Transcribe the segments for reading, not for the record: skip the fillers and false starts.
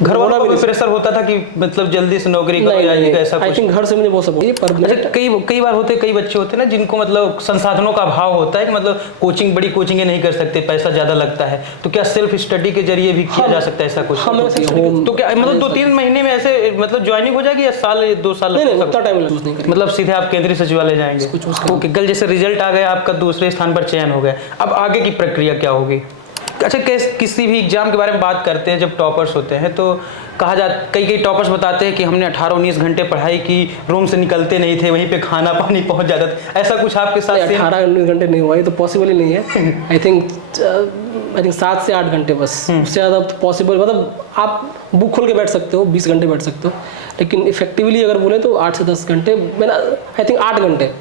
घर वालों का भी प्रेशर होता था कि मतलब जल्दी से नौकरी करो या ऐसा कुछ? आई थिंक घर से मुझे बहुत सपोर्ट पर अच्छा, कई बार होते, कई बच्चे होते हैं ना जिनको मतलब संसाधनों का अभाव होता है कि मतलब बड़ी कोचिंगें नहीं कर सकते, पैसा ज़्यादा लगता है, तो क्या सेल्फ स्टडी के जरिए भी किया जा सकता है ऐसा कुछ? तो क्या मतलब 2-3 महीने में ऐसे मतलब ज्वाइनिंग हो जाएगी या साल 2 साल? उतना टाइम नहीं, मतलब सीधे आप केंद्रीय सचिवालय जाएंगे? ओके, कल जैसे रिजल्ट आ गया, आपका दूसरे स्थान पर चयन हो गया, अब आगे की प्रक्रिया क्या होगी? अच्छा, किसी भी एग्जाम के बारे में बात करते हैं, जब टॉपर्स होते हैं तो कहा कई टॉपर्स बताते हैं कि हमने 18-19 घंटे पढ़ाई की, रूम से निकलते नहीं थे, वहीं पे खाना पानी पहुंच जाता था, ऐसा कुछ आपके साथ? 18-19 घंटे नहीं हुआ, ये तो पॉसिबल ही नहीं है। आई थिंक 7 से 8 घंटे बस, उससे ज़्यादा तो पॉसिबल, मतलब आप बुक खोल के बैठ सकते हो 20 घंटे बैठ सकते हो, लेकिन इफेक्टिवली अगर बोले तो 8 से 10 घंटे, मैंने आई थिंक 8 घंटे।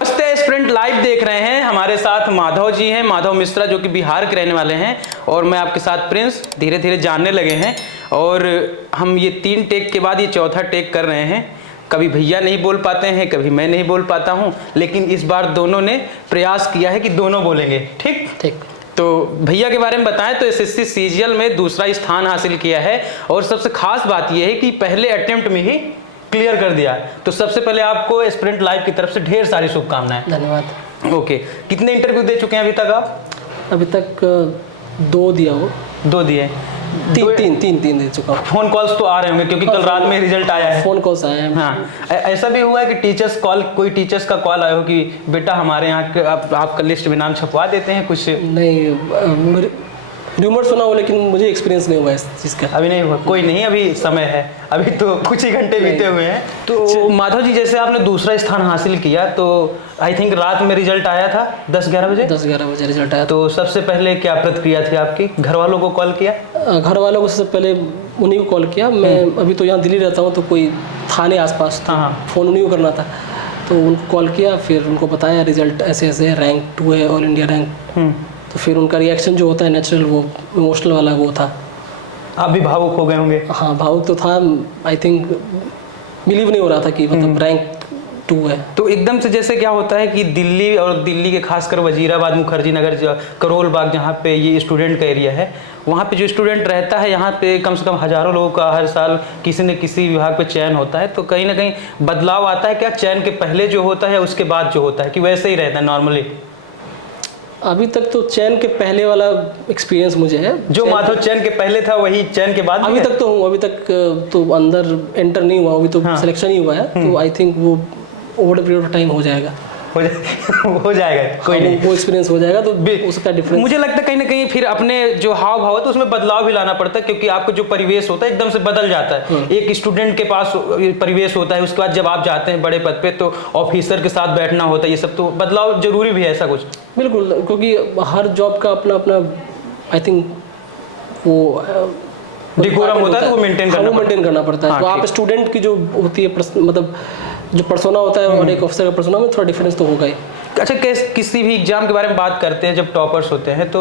नमस्ते, स्प्रिंट लाइव देख रहे हैं, हमारे साथ माधव जी हैं, माधव मिश्रा, जो कि बिहार के रहने वाले हैं, और मैं आपके साथ प्रिंस। धीरे धीरे जानने लगे हैं और हम ये 3 टेक के बाद ये चौथा टेक कर रहे हैं। कभी भैया नहीं बोल पाते हैं, कभी मैं नहीं बोल पाता हूँ, लेकिन इस बार दोनों ने प्रयास किया है कि दोनों बोलेंगे। ठीक ठीक। तो भैया के बारे में बताएं तो एसएससी सीजीएल में दूसरा स्थान हासिल किया है, और सबसे खास बात यह है कि पहले अटेम्प्ट में ही क्लियर कर दिया। तो सबसे पहले आपको स्प्रिंट लाइव की तरफ से ढेर सारी शुभकामनाएं। धन्यवाद। ओके, कितने इंटरव्यू दे चुके हैं अभी तक आप? अभी तक 2 दिया हो। 2 दिए? 3 दे चुका हूँ। फोन कॉल्स तो आ रहे होंगे क्योंकि कल रात में रिजल्ट आया है। फोन कॉल्स आए हैं। हाँ, ऐसा भी हुआ है कि कोई टीचर्स का कॉल आया हो कि बेटा हमारे यहाँ आपका लिस्ट में नाम छपवा देते हैं कुछ? नहीं, रूमर सुना हो, लेकिन मुझे एक्सपीरियंस नहीं हुआ इस चीज़ का। अभी नहीं हुआ? कोई नहीं, अभी समय है, अभी तो कुछ ही घंटे बीते हुए हैं। तो माधव जी, जैसे आपने दूसरा स्थान हासिल किया, तो आई थिंक रात में रिजल्ट आया था 10-11 बजे? 10-11 बजे रिजल्ट आया। तो सबसे पहले क्या प्रतिक्रिया थी आपकी? घर वालों को कॉल किया? घर वालों को सबसे पहले उन्हीं को कॉल किया। मैं अभी तो यहाँ दिल्ली रहता हूँ, तो कोई था नहीं आसपास, तो फ़ोन उन्हीं को करना था, तो उनको कॉल किया, फिर उनको बताया रिजल्ट ऐसे ऐसे रैंक 2 है, ऑल इंडिया रैंक। तो फिर उनका रिएक्शन जो होता है नेचुरल, वो इमोशनल वाला वो था। आप भी भावुक हो गए होंगे? हाँ, भावुक तो था। आई थिंक बिलीव नहीं हो रहा था कि मतलब रैंक 2 है। तो एकदम से जैसे क्या होता है कि दिल्ली, और दिल्ली के खासकर वजीराबाद, मुखर्जी नगर, करोल बाग, जहाँ पे ये स्टूडेंट का एरिया है, वहाँ पे जो स्टूडेंट रहता है, यहाँ पे कम से कम हज़ारों लोगों का हर साल किसी न किसी विभाग पे चयन होता है। तो कहीं ना कहीं बदलाव आता है क्या चयन के पहले जो होता है उसके बाद जो होता है, कि वैसे ही रहता है नॉर्मली? अभी तक तो चयन के पहले वाला एक्सपीरियंस मुझे है। जो माधव चयन के पहले था वही चयन के बाद? अभी तक तो हूँ, अभी तक तो अंदर एंटर नहीं हुआ, अभी तो सिलेक्शन ही हुआ है, तो आई थिंक वो ओवर पीरियड ऑफ टाइम हो जाएगा। हो जाएगा, कोई नहीं, वो एक्सपीरियंस हो जाएगा, तो उसका डिफरेंस। मुझे लगता है कहीं ना कहीं फिर अपने जो हाव भाव है तो उसमें बदलाव भी लाना पड़ता है, क्योंकि आपका जो परिवेश होता है एकदम से बदल जाता है। एक स्टूडेंट के पास परिवेश होता है, उसके बाद जब आप जाते हैं बड़े पद पे तो ऑफिसर के साथ बैठना होता है, ये सब तो बदलाव जरूरी भी है। ऐसा कुछ? बिल्कुल, क्योंकि हर जॉब का अपना अपना आई थिंक वो डिकोरम होता है, तो वो मेंटेन करना पड़ता है। तो आप स्टूडेंट की जो होती है मतलब जो पर्सोना होता है और एक ऑफिसर का पर्सोना में थोड़ा डिफरेंस तो होगा ही। अच्छा, किसी भी एग्जाम के बारे में बात करते हैं, जब टॉपर्स होते हैं तो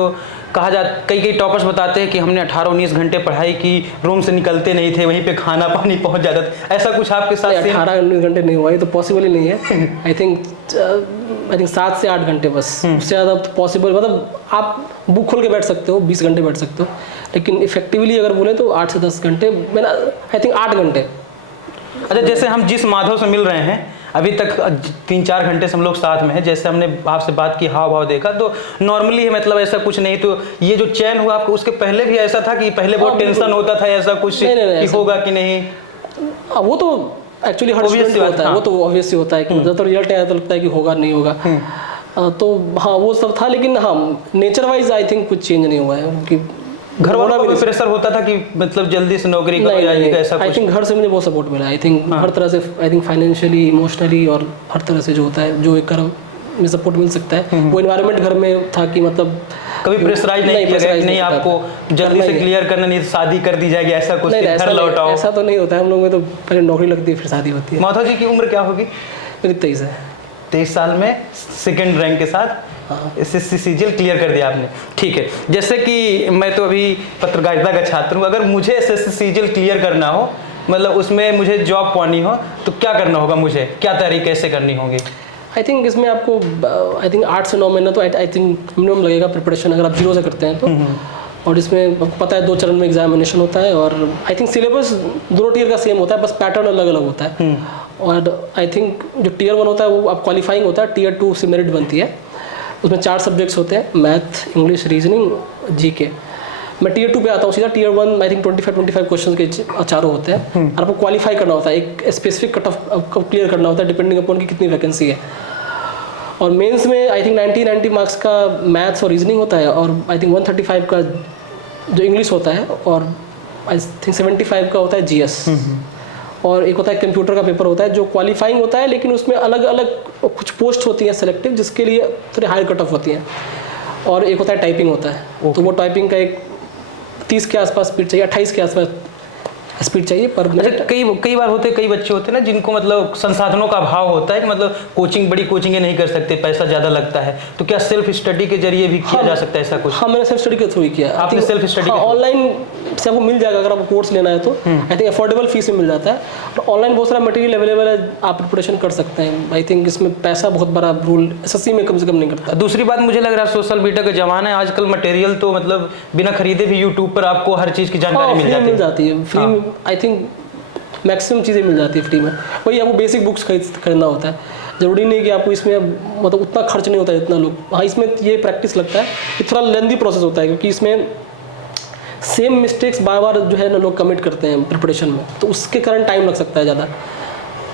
कई टॉपर्स बताते हैं कि हमने 18-19 घंटे पढ़ाई की, रूम से निकलते नहीं थे, वहीं पे खाना पानी पहुंच जाता था, ऐसा कुछ आपके साथ? 18-19 घंटे नहीं हुआ, ये तो पॉसिबल ही नहीं है। आई थिंक 7 से 8 घंटे बस, उससे ज़्यादा तो पॉसिबल, मतलब आप बुक खोल के बैठ सकते हो 20 घंटे बैठ सकते हो, लेकिन इफेक्टिवली अगर बोले तो 8 से 10 घंटे, मैंने आई थिंक 8 घंटे। अच्छा, जैसे हम जिस माधव से मिल रहे हैं अभी तक 3-4 घंटे से हम लोग साथ में हैं, जैसे हमने आपसे बात की, हाव भाव देखा, तो नॉर्मली है, मतलब ऐसा कुछ नहीं। तो ये जो चयन हुआ आपको, उसके पहले भी ऐसा था कि पहले बहुत टेंशन होता था, ऐसा कुछ कि होगा कि नहीं? वो तो एक्चुअली हर स्टूडेंट को होता है, वो तो ऑब्वियसली होता है कि जब तो रिजल्ट आया तो लगता है कि होगा नहीं होगा। तो हाँ, वो सब था, लेकिन हाँ नेचर वाइज आई थिंक कुछ चेंज नहीं हुआ है, क्योंकि घर वालों का भी प्रेशर होता था कि मतलब जल्दी से नौकरी करो या ऐसा कुछ? आई थिंक घर से मुझे बहुत सपोर्ट मिला, आई थिंक हर तरह से, आई थिंक फाइनेंशियली, इमोशनली और हर तरह से जो होता है, जो एक घर में सपोर्ट मिल सकता है, वो एनवायरनमेंट घर में था कि मतलब कभी प्रेशराइज नहीं किया गया, नहीं आपको जल्दी से क्लियर करना, नहीं शादी कर दी जाएगी, ऐसा कुछ? घर लौट आओ, ऐसा तो नहीं होता है हम लोग में, तो पहले नौकरी लगती है फिर शादी होती है। माधव जी की उम्र क्या होगी? मेरी 23 है। 23 साल में सेकंड रैंक के साथ एसएससी सीजीएल क्लियर कर दिया आपने। ठीक है, जैसे कि मैं तो अभी पत्रकारिता का छात्र हूँ, अगर मुझे एसएससी सीजीएल क्लियर करना हो, मतलब उसमें मुझे जॉब पानी हो, तो क्या करना होगा मुझे, क्या तैयारी कैसे करनी होगी? आई थिंक इसमें आपको आई थिंक 8 से 9 महीना तो आई थिंक मिनिमम लगेगा प्रिपरेशन, अगर आप 0 से करते हैं तो। और इसमें आपको पता है 2 चरण में एग्जामिनेशन होता है और आई थिंक सिलेबस दोनों टीयर का सेम होता है, बस पैटर्न अलग अलग होता है। और आई थिंक जो टीयर 1 होता है वो आप क्वालिफाइंग होता है, टीयर 2 से मेरिट बनती है। उसमें 4 सब्जेक्ट्स होते हैं, मैथ, इंग्लिश, रीजनिंग, जीके। मैं टीयर 2 पे आता हूँ सीधा। टीयर 1 आई थिंक 25 क्वेश्चन के चारों होते हैं और आपको क्वालिफाई करना होता है, एक स्पेसिफिक कट ऑफ आपको क्लियर करना होता है डिपेंडिंग अपॉन कि कितनी वैकेंसी है। और मेंस में आई थिंक 90 मार्क्स का मैथ्स और रीजनिंग होता है और आई थिंक 135 का जो इंग्लिश होता है और आई थिंक 75 का होता है जीएस। और एक होता है कंप्यूटर का पेपर होता है जो क्वालिफाइंग होता है, लेकिन उसमें अलग अलग कुछ पोस्ट होती हैं सेलेक्टिव जिसके लिए थोड़ी हायर कट ऑफ होती हैं। और एक होता है टाइपिंग होता है, तो वो टाइपिंग का एक 30 के आसपास स्पीड चाहिए, 28 के आसपास स्पीड चाहिए पर मिनट। कई बार होते कई बच्चे होते हैं ना जिनको मतलब संसाधनों का अभाव होता है कि मतलब बड़ी कोचिंगें नहीं कर सकते, पैसा ज़्यादा लगता है, तो क्या सेल्फ स्टडी के जरिए भी किया जा सकता है ऐसा कुछ? हाँ, मैंने सेल्फ स्टडी के थ्रू ही किया। आपने सेल्फ स्टडी? ऑनलाइन से आपको मिल जाएगा अगर आपको कोर्स लेना है तो आई थिंक अफोर्डेबल फीस में मिल जाता है और ऑनलाइन बहुत सारा मटेरियल अवेलेबल है, आप प्रिपरेशन कर सकते हैं। आई थिंक इसमें पैसा बहुत बड़ा रोल एसएससी में कम से कम नहीं करता। दूसरी बात मुझे लग रहा है सोशल मीडिया का जमाना है आजकल, मटेरियल तो मतलब बिना खरीदे भी यूट्यूब पर आपको हर चीज़ की जानकारी मिल जाती है। फ्री में आई थिंक मैक्सिमम चीज़ें मिल जाती है फ्री में। वही आपको बेसिक बुक्स खरीदना होता है, ज़रूरी नहीं कि आपको इसमें मतलब उतना खर्च नहीं होता है इतना लोग। हाँ, इसमें ये प्रैक्टिस लगता है कि थोड़ा लेंदी प्रोसेस होता है क्योंकि इसमें सेम मिस्टेक्स बार बार जो है ना लोग कमिट करते हैं प्रिपरेशन में, तो उसके कारण टाइम लग सकता है ज़्यादा,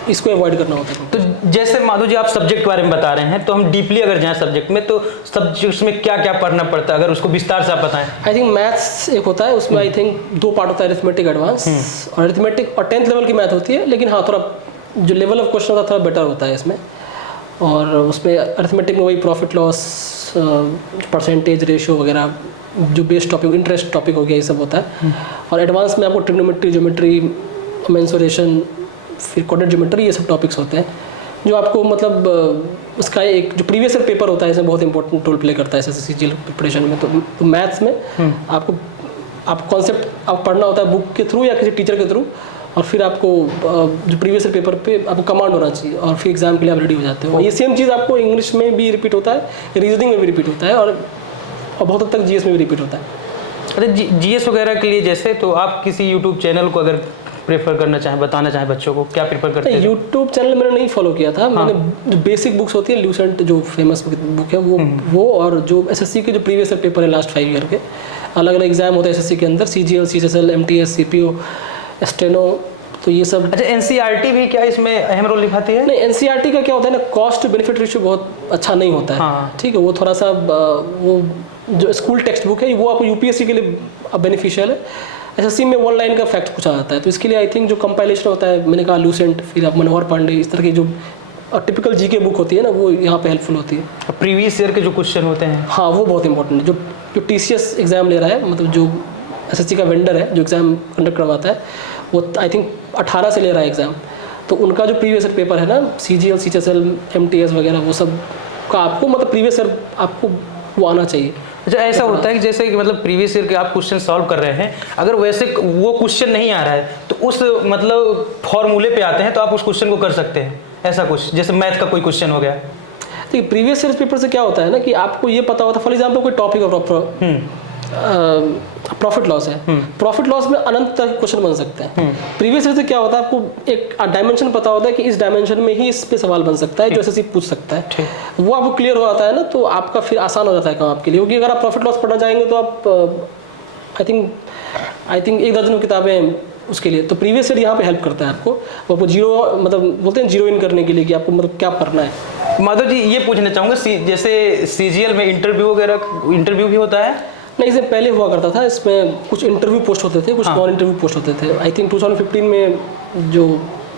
इसको अवॉइड करना होता है। तो जैसे माधव जी आप सब्जेक्ट के बारे में बता रहे हैं, तो हम डीपली अगर जाएं सब्जेक्ट में तो सब्जेक्ट्स में क्या क्या पढ़ना पड़ता है, अगर उसको विस्तार से आप बताएं। आई थिंक मैथ्स एक होता है, उसमें आई थिंक 2 पार्ट होता है, अरिथमेटिक एडवांस और अरिथमेटिक और 10th लेवल की मैथ होती है, लेकिन हाँ थोड़ा जो लेवल ऑफ क्वेश्चन होता है थोड़ा बेटर होता है इसमें। और उसमें अरिथमेटिक में वही प्रॉफिट लॉस, परसेंटेज रेशियो वगैरह जो बेस टॉपिक, इंटरेस्ट टॉपिक हो गया, ये सब होता है। और एडवांस में आपको ट्रिग्नोमेट्री, ज्योमेट्री, मेंसुरेशन, फिर कोऑर्डिनेट ज्योमेट्री, ये सब टॉपिक्स होते हैं जो आपको मतलब उसका एक जो प्रीवियस ईयर पेपर होता है इसमें बहुत इंपॉर्टेंट रोल प्ले करता है एसएससी सीजीएल प्रिपरेशन में। तो मैथ्स में आपको कॉन्सेप्ट आप पढ़ना होता है बुक के थ्रू या किसी टीचर के थ्रू, और फिर आपको जो प्रीवियस ईयर पेपर पे आपको कमांड होना चाहिए और फिर एग्जाम के लिए आप रेडी हो जाते हो। ये सेम चीज़ आपको इंग्लिश में भी रिपीट होता है, रीजनिंग में भी रिपीट होता है और बहुत हद तक जीएस में भी रिपीट होता है। अरे जीएस वगैरह के लिए जैसे, तो आप किसी यूट्यूब चैनल को अगर प्रेफर करना चाहें, बताना चाहें बच्चों को, क्या प्रेफर करते हैं? यूट्यूब चैनल मैंने नहीं फॉलो किया था। मैंने जो बेसिक बुक्स होती है, ल्यूसेंट जो फेमस बुक है वो और जो एसएससी के जो प्रीवियस ईयर पेपर है लास्ट 5 ईयर के, अलग अलग एग्जाम होते हैं एसएससी के अंदर, CGL, CSL, MTS, CPO, steno, तो ये सब। अच्छा, एनसीईआरटी भी क्या इसमें अहम रोल निभाती है? नहीं, एनसीईआरटी का क्या होता है ना, कॉस्ट टू बेनिफिट रेशियो बहुत अच्छा नहीं होता है। ठीक है, वो थोड़ा सा वो जो स्कूल टेक्स्ट बुक है वो आपको यूपीएससी के लिए बेनिफिशियल है। एसएससी में 1 लाइन का फैक्ट पूछा जाता है, तो इसके लिए आई थिंक जो कंपाइलेशन होता है, मैंने कहा लूसेंट, फिर आप मनोहर पांडे, इस तरह की जो टिपिकल जीके बुक होती है ना, वो यहाँ पे हेल्पफुल होती है। प्रीवियस ईयर के जो क्वेश्चन होते हैं, हाँ, वो बहुत इंपॉर्टेंट है। जो टीसीएस एग्जाम ले रहा है, मतलब जो एसएससी का वेंडर है जो एग्जाम कंडक्ट करवाता है, वो आई थिंक 18 से ले रहा है एग्जाम, तो उनका जो प्रीवियस ईयर पेपर है ना, सीजीएल, सीएचएसएल, एमटीएस वगैरह, वो सब का आपको मतलब प्रीवियस ईयर आपको वो आना चाहिए। अच्छा, ऐसा होता है कि जैसे कि मतलब प्रीवियस ईयर के आप क्वेश्चन सॉल्व कर रहे हैं, अगर वैसे वो क्वेश्चन नहीं आ रहा है तो उस मतलब फॉर्मूले पे आते हैं तो आप उस क्वेश्चन को कर सकते हैं, ऐसा कुछ जैसे मैथ का कोई क्वेश्चन हो गया। देखिए, प्रीवियस ईयर पेपर से क्या होता है ना कि आपको ये पता होता है, फॉर एग्जाम्पल कोई टॉपिक ऑफ प्रॉफिट लॉस है, प्रॉफिट लॉस में अनंत तक क्वेश्चन बन सकते हैं। प्रीवियस ईयर से क्या होता है, आपको एक डायमेंशन पता होता है कि इस डायमेंशन में ही इस पे सवाल बन सकता है जो एसएससी पूछ सकता है, वो आपको क्लियर हो जाता है ना, तो आपका फिर आसान हो जाता है काम आपके लिए। क्योंकि अगर आप प्रॉफिट लॉस पढ़ना चाहेंगे तो आप आई थिंक 1 दर्जन किताबें उसके लिए, तो प्रीवियस ईयर यहाँ पे हेल्प करता है आपको जीरो, मतलब बोलते हैं जीरो इन करने के लिए कि आपको मतलब क्या पढ़ना है। माधव जी, ये पूछना चाहूँगा, जैसे सीजीएल में इंटरव्यू भी होता है? नहीं, इससे पहले हुआ करता था, इसमें कुछ इंटरव्यू पोस्ट होते थे, कुछ नॉन इंटरव्यू पोस्ट होते थे। आई थिंक 2015 में जो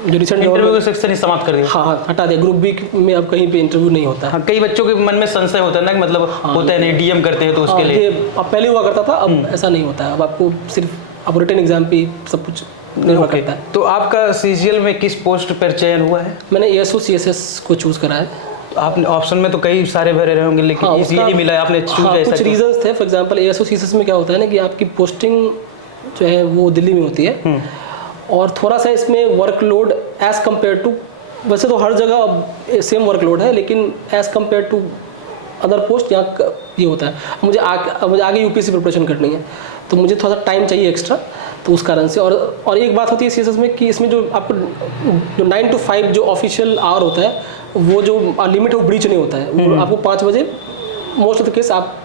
रिसेंट इंटरव्यू का सेक्शन ही समाप्त कर दिया। हाँ, हटा दिया। ग्रुप बी में अब कहीं पे इंटरव्यू नहीं होता है। हाँ, कई बच्चों के मन में संशय होता है ना कि मतलब होता है नहीं, डीएम करते हैं तो उसके लिए। ये अब पहले हुआ करता था, अब ऐसा नहीं होता है। अब आपको सिर्फ अब रिटन एग्जाम पे सब कुछ निर्भर करता है। तो आपका सीजीएल में किस पोस्ट पर चयन हुआ है? मैंने एएसओ सीएसएस को चूज़ करा है। आपने ऑप्शन में तो कई सारे भरे रहे होंगे, लेकिन यही मिला है आपने चूज ऐसा? कुछ रीजंस थे। फॉर एग्जांपल एएसओ सीएसएस में क्या होता है ना कि आपकी पोस्टिंग जो है वो दिल्ली में होती है, और थोड़ा सा इसमें वर्कलोड एज़ कम्पेयर टू, वैसे तो हर जगह सेम वर्कलोड है, लेकिन as compare to other post यहाँ ये होता है। मुझे आगे यूपीएससी प्रिपरेशन करनी है तो मुझे थोड़ा सा टाइम चाहिए एक्स्ट्रा, तो उस कारण से। और एक बात होती है सीएसएस में कि इसमें जो आपको जो 9 to 5 जो ऑफिशियल आवर होता है, वो जो लिमिट है वो ब्रीच नहीं होता है। वो आपको 5 बजे मोस्ट ऑफ द केस आप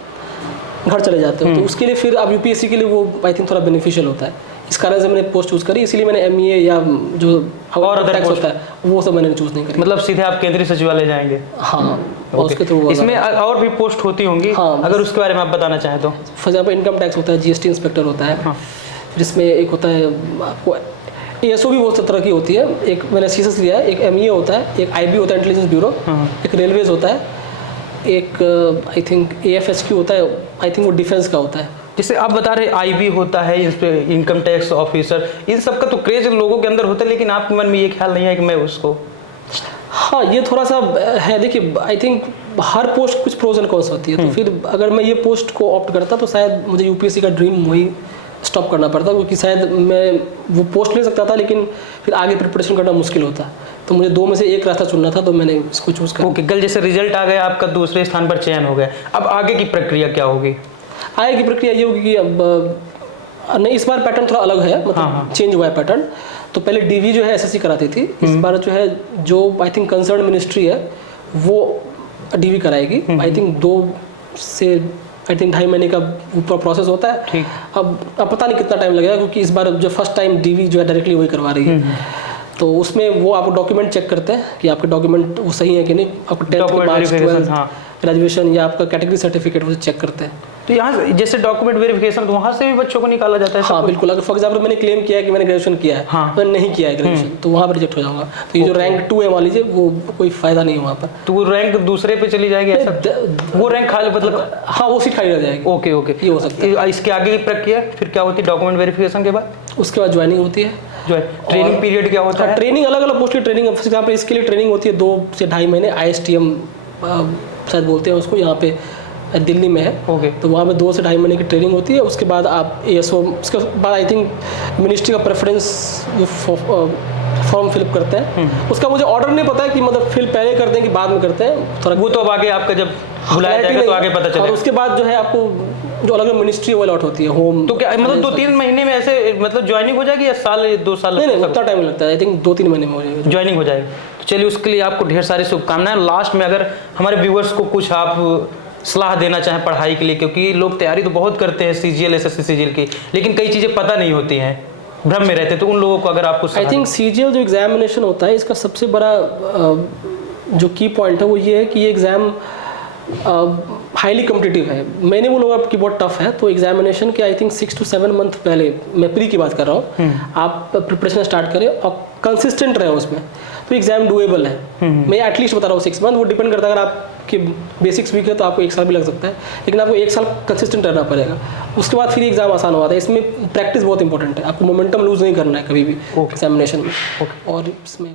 घर चले जाते हो, तो उसके लिए फिर आप यूपीएससी के लिए वो आई थिंक थोड़ा बेनिफिशियल होता है। इस कारण से मैंने पोस्ट चूज़ करी, इसीलिए मैंने एमईए या जो और अदर टैक्स होता है वो सब मैंने चूज़ नहीं करी। मतलब सीधे आप केंद्रीय सचिवालय जाएंगे? हाँ, और उसके थ्रू इसमें और भी पोस्ट होती होंगी? हाँ, अगर उसके बारे में आप बताना चाहें तो। फॉर एग्जाम्पल इनकम टैक्स होता है, जीएसटी इंस्पेक्टर होता है। हाँ। जिसमें एक होता है आपको एएसओ भी बहुत तरह की होती है। एक मैंने सीएसएस लिया है, एक एमईए होता है, एक आईबी होता है इंटेलिजेंस ब्यूरो, एक रेलवेज होता है, एक आई थिंक एएफएसक्यू होता है, आई थिंक वो डिफेंस का होता है। जैसे आप बता रहे आईबी होता है, इस पे इनकम टैक्स ऑफिसर, इन सब का तो क्रेज लोगों के अंदर होता है, लेकिन आपके मन में ये ख्याल नहीं है कि मैं उसको। हाँ, ये थोड़ा सा है। देखिए आई थिंक हर पोस्ट कुछ प्रोज एंड कॉन्स होती है, तो फिर अगर मैं ये पोस्ट को ऑप्ट करता तो शायद मुझे यूपीएससी का ड्रीम वही स्टॉप करना पड़ता, क्योंकि शायद मैं वो पोस्ट ले सकता था लेकिन फिर आगे प्रिपरेशन करना मुश्किल होता। तो मुझे 2 में से एक रास्ता चुनना था, तो मैंने इसको चूज़ किया। ओके, कल जैसे रिजल्ट आ गया आपका, दूसरे स्थान पर चयन हो गया, अब आगे की प्रक्रिया क्या होगी? आगे की प्रक्रिया ये होगी कि अब नहीं, इस बार पैटर्न थोड़ा अलग है, मतलब चेंज हुआ है पैटर्न। तो पहले डीवी जो है एसएससी कराती थी, इस बार जो है जो आई थिंक कंसर्न मिनिस्ट्री है वो डीवी कराएगी। आई थिंक 2 से 2.5 महीने का ऊपर प्रोसेस होता है। ठीक। अब पता नहीं कितना टाइम लगेगा, क्योंकि इस बार जो फर्स्ट टाइम डीवी जो है डायरेक्टली वही करवा रही है। तो उसमें वो आपको डॉक्यूमेंट चेक करते हैं कि आपके डॉक्यूमेंट वो सही है कि नहीं, आपको 10th के मार्क्स, 12th, ग्रेजुएशन या आपका कैटेगरी सर्टिफिकेट वो चेक करते हैं। तो यहाँ जैसे डॉक्यूमेंट वेरिफिकेशन, तो वहाँ से भी बच्चों को निकाला जाता है? हाँ बिल्कुल। अगर फॉर एग्जाम्पल मैंने क्लेम किया है कि मैंने ग्रेजुएशन किया है, मैंने नहीं किया है ग्रेजुएशन, तो वहाँ पर रिजेक्ट हो जाऊंगा। तो ये जो रैंक 2 है मान लीजिए, वो कोई फायदा नहीं है वहाँ पर। तो वो रैंक दूसरे पे चली जाएगी ऐसा? वो रैंक खाली, मतलब हाँ, वो सीट खाली रह जाएगी। ओके ओके, ये हो सकता है। इसके आगे की प्रक्रिया फिर क्या होती है डॉक्यूमेंट वेरिफिकेशन के बाद? उसके बाद ज्वाइनिंग होती है। जो है ट्रेनिंग पीरियड क्या होता है? ट्रेनिंग अलग अलग पोस्ट की ट्रेनिंग, फॉर एग्जाम्पल इसके लिए ट्रेनिंग होती है 2 से 2.5 महीने। ISTM शायद बोलते हैं उसको, यहाँ पे दिल्ली में है। ओके। तो वहाँ पे 2 से 2.5 महीने की ट्रेनिंग होती है। उसके बाद आप ASO, उसके बाद आई थिंक मिनिस्ट्री का प्रेफरेंस फॉर्म फिलअप करते हैं। उसका मुझे ऑर्डर नहीं पता है कि मतलब फिल पहले करते हैं कि बाद में करते हैं, थोड़ा वो तो अब आगे आपका जब बुलाया जाएगा तो आगे पता चलेगा। और उसके बाद जो है आपको जो अलग अलग मिनिस्ट्री वो अलॉट होती है, होम। तो क्या मतलब 2-3 महीने में ऐसे मतलब ज्वाइनिंग हो जाएगी, या साल 2 साल? नहीं, उतना टाइम लगता है, आई थिंक 2-3 महीने में हो जाएगा ज्वाइनिंग हो जाएगी। तो चलिए, उसके लिए आपको ढेर सारी शुभकामनाएं। लास्ट में अगर हमारे व्यूअर्स को कुछ आप सलाह देना चाहें पढ़ाई के लिए, क्योंकि लोग तैयारी तो बहुत करते हैं CGL SSC CGL की, लेकिन कई चीज़ें पता नहीं होती हैं, भ्रम में रहते हैं, तो उन लोगों को अगर आपको आई थिंक CGL जो एग्जामिनेशन होता है, इसका सबसे बड़ा जो की पॉइंट है वो ये है कि ये एग्ज़ाम हाईली कॉम्पिटिटिव है। मैंने बोलूँगा कि बहुत टफ है। तो एग्जामिनेशन के आई थिंक 6 to 7 मंथ पहले, मैं प्री की बात कर रहा हूँ, आप प्रिपरेशन स्टार्ट करें और कंसिस्टेंट रहे उसमें, तो एग्जाम डुएबल है। मैं एटलीस्ट बता रहा हूँ 6 मंथ, वो डिपेंड करता है। अगर आपके बेसिक्स वीक है तो आपको 1 साल भी लग सकता है, लेकिन आपको 1 साल कंसिस्टेंट रहना पड़ेगा। उसके बाद फिर एग्जाम आसान होता है। इसमें प्रैक्टिस बहुत इंपॉर्टेंट है, आपको मोमेंटम लूज नहीं करना है कभी भी एग्जामिनेशन में। और इसमें